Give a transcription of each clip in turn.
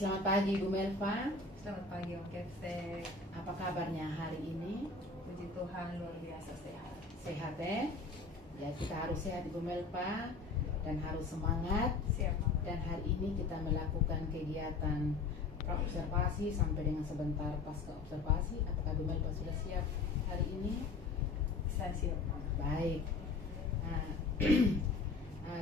Selamat pagi Ibu Melva. Selamat pagi Om Kefse. Apa kabarnya hari ini? Puji Tuhan luar biasa sehat. Sehat ya? Kita harus sehat Ibu Melva dan harus semangat. Siap Mama. Dan hari ini kita melakukan kegiatan praobservasi sampai dengan sebentar pasca observasi. Apakah Ibu Melva sudah siap hari ini? Saya siap Mama. Baik.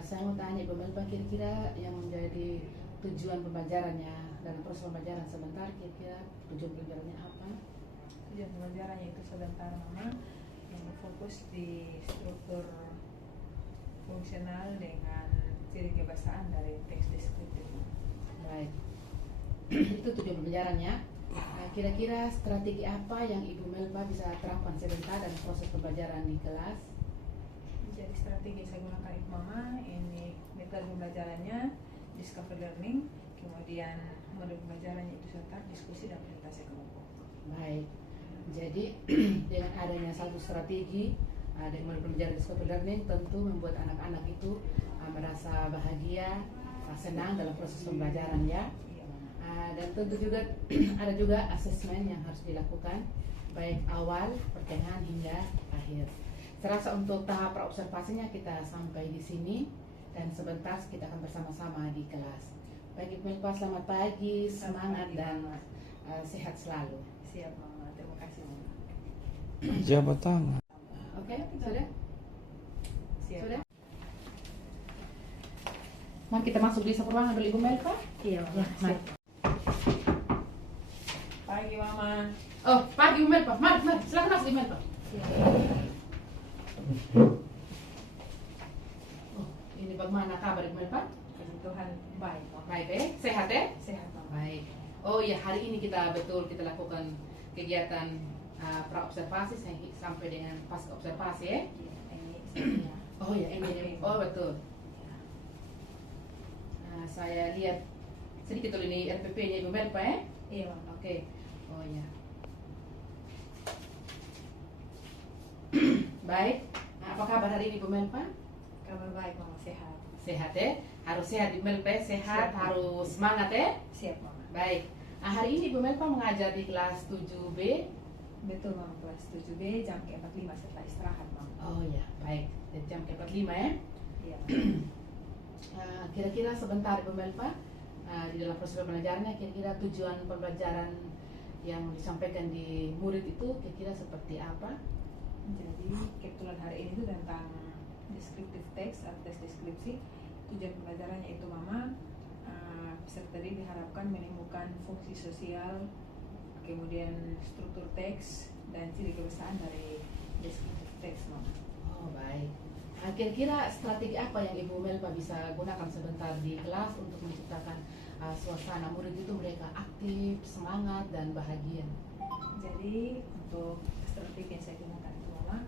Saya mau tanya Ibu Melva, kira-kira yang menjadi tujuan pembelajarannya dalam proses pembelajaran sebentar, kira-kira tujuan pembelajarannya apa? Tujuan pembelajarannya itu sebentar Mama, yang fokus di struktur fungsional dengan ciri kebahasaan dari teks deskriptif. Baik. Itu tujuan pembelajarannya. Kira-kira strategi apa yang Ibu Melva bisa terapkan sebentar dalam proses pembelajaran di kelas? Jadi strategi yang saya gunakan itu Mama, ini metode pembelajarannya discover learning, kemudian modul pembelajarannya itu sebentar diskusi dan presentasi kelompok. Baik. Jadi dengan adanya satu strategi dengan modul pembelajaran discover learning tentu membuat anak-anak itu merasa bahagia, senang dalam proses pembelajaran ya. Iya Mama. Dan tentu juga ada juga asesmen yang harus dilakukan baik awal, pertengahan hingga akhir. Terasa untuk tahap praobservasinya kita sampai di sini dan sebentar kita akan bersama-sama di kelas. Baik Ibu Melva, selamat pagi, semangat dan sehat selalu. Siap Mama, terima kasih Mama. Jabat tangan. Oke, sudah? Siap. Sudah? Mari kita masuk di satu ruangan dulu Ibu Melva. Iya Mama. Mari. Pagi Mama. Oh, pagi Ibu Melva. Mari, silakan masuk Ibu Melva. Oh, ini bagaimana kabar Ibu Melva? Puji Tuhan baik Mama. Baik sehat Sehat Mama. Baik. Oh iya, hari ini kita lakukan kegiatan praobservasi sampai dengan pasca observasi Iya, ini saya. Oh ya, ini. Oh betul. Saya lihat sedikit dulu ini RPP-nya Ibu Melva ya. Iya Mama. Oke. Oh ya. Baik. Apa kabar hari ini Ibu Melva? Kabar baik Mama, sehat. Sehat ya? Harus sehat Ibu Melva, sehat, Siap. harus semangat ya. Siap Mama. Baik. Hari ini Ibu Melva mengajar di kelas 7B. Betul Mama, kelas 7B jam ke-45 setelah istirahat Mama. Oh ya, baik. Dari jam ke-45 ya. Iya. Kira-kira sebentar Ibu Melva, di dalam proses pembelajarannya kira-kira tujuan pembelajaran yang disampaikan di murid itu kira-kira seperti apa? Jadi kebetulan hari ini itu tentang deskriptif teks atau teks deskripsi. Tujuan pembelajarannya itu Mama, peserta didik diharapkan menemukan fungsi sosial, kemudian struktur teks dan ciri kebahasaan dari deskriptif teks Mama. Oh baik. Kira-kira strategi apa yang Ibu Melva bisa gunakan sebentar di kelas untuk menciptakan suasana murid itu mereka aktif, semangat dan bahagia? Jadi untuk strategi yang saya gunakan itu Mama,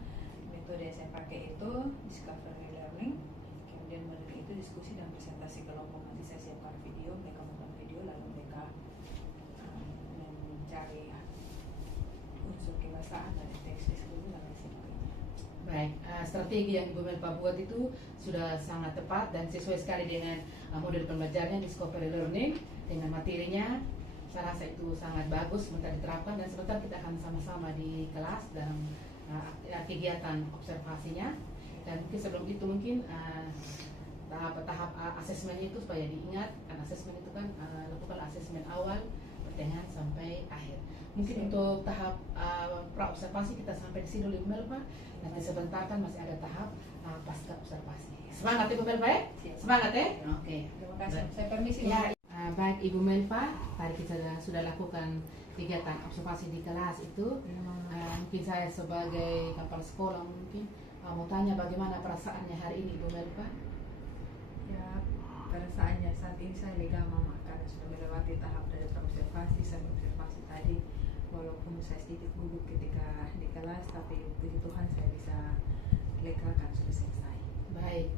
metode yang saya pakai itu discovery learning, kemudian modul itu diskusi dan presentasi kelompok. Nanti saya siapkan video, mereka menonton video lalu mereka mencari unsur kebahasaan dari teks deskripsi dan lain sebagainya. Baik, strategi yang Ibu Melva buat itu sudah sangat tepat dan sesuai sekali dengan model pembelajarannya discovery learning dengan materinya. Saya rasa itu sangat bagus untuk diterapkan dan sebentar kita akan sama-sama di kelas dalam kegiatan observasinya. Dan mungkin sebelum itu tahap asesmennya itu supaya diingat, kan asesmen itu kan lakukan asesmen awal, pertengahan sampai akhir. Mungkin untuk tahap praobservasi kita sampai di sini dulu Ibu Melva. Nanti sebentar kan masih ada tahap pasca observasi. Semangat Ibu Melva ya? Siap. Semangat ya? Oke. Terima kasih. Saya permisi. Ya, baik Ibu Melva, tadi kita sudah lakukan kegiatan observasi di kelas itu. Mungkin saya sebagai kepala sekolah mungkin mau tanya bagaimana perasaannya hari ini Ibu Melva? Ya, perasaannya saat ini saya lega Mama karena sudah melewati tahap dari observasi sampai observasi tadi. Walaupun saya sedikit gugup ketika di kelas, tapi puji Tuhan saya bisa lega kan sudah selesai. Baik.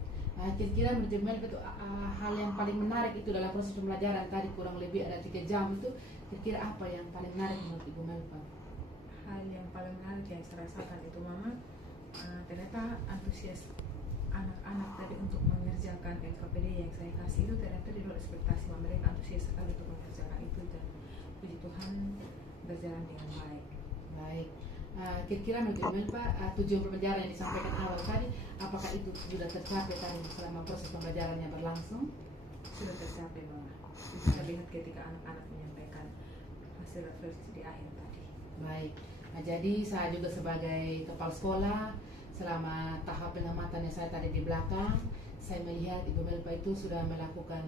Kira-kira menurut Ibu Melva itu hal yang paling menarik itu dalam proses pembelajaran tadi kurang lebih ada 3 jam itu, kira-kira apa yang paling menarik menurut Ibu Melva? Hal yang paling menarik yang saya rasakan itu Mama, ternyata antusias anak-anak tadi untuk mengerjakan LKPD yang saya kasih itu ternyata di luar ekspektasi. Mereka antusias sekali untuk mengerjakan itu. berjalan dengan baik. Baik. Kira-kira menurut Ibu Melpa, tujuan pembelajaran yang disampaikan awal tadi, apakah itu sudah tercapai tadi selama proses pembelajarannya berlangsung? Sudah tercapai Mama. Bisa terlihat ketika anak-anak menyampaikan hasil refleksi di akhir tadi. Baik. Jadi saya juga sebagai kepala sekolah, selama tahap pengamatan yang saya tadi di belakang, saya melihat Ibu Melpa itu sudah melakukan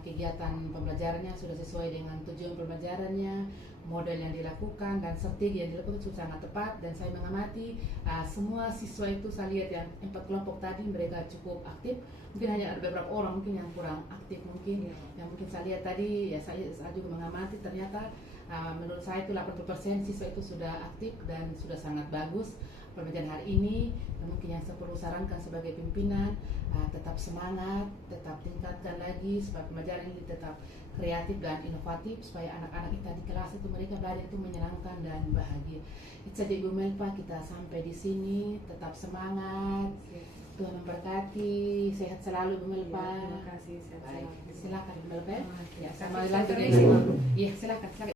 kegiatan pembelajarannya sudah sesuai dengan tujuan pembelajarannya, model yang dilakukan dan strategi yang dilakukan sudah sangat tepat. Dan saya mengamati semua siswa itu, saya lihat yang 4 kelompok tadi mereka cukup aktif. Mungkin hanya ada beberapa orang mungkin yang kurang aktif mungkin. Yang mungkin saya lihat tadi ya saya juga mengamati ternyata menurut saya itu 80% siswa itu sudah aktif dan sudah sangat bagus pembelajaran hari ini. Dan mungkin yang saya perlu sarankan sebagai pimpinan, tetap semangat, tetap tingkatkan lagi supaya pembelajaran ini tetap kreatif dan inovatif, supaya anak-anak kita di kelas itu mereka belajar itu menyenangkan dan bahagia. Itu saja Ibu Melpa, kita sampai di sini, tetap semangat. Tuhan memberkati, sehat selalu Ibu Melpa. Terima kasih. Baik, silakan Ibu Melpa. Ya, Terima sama kasih. lagi. Terima kasih. Iya, silakan.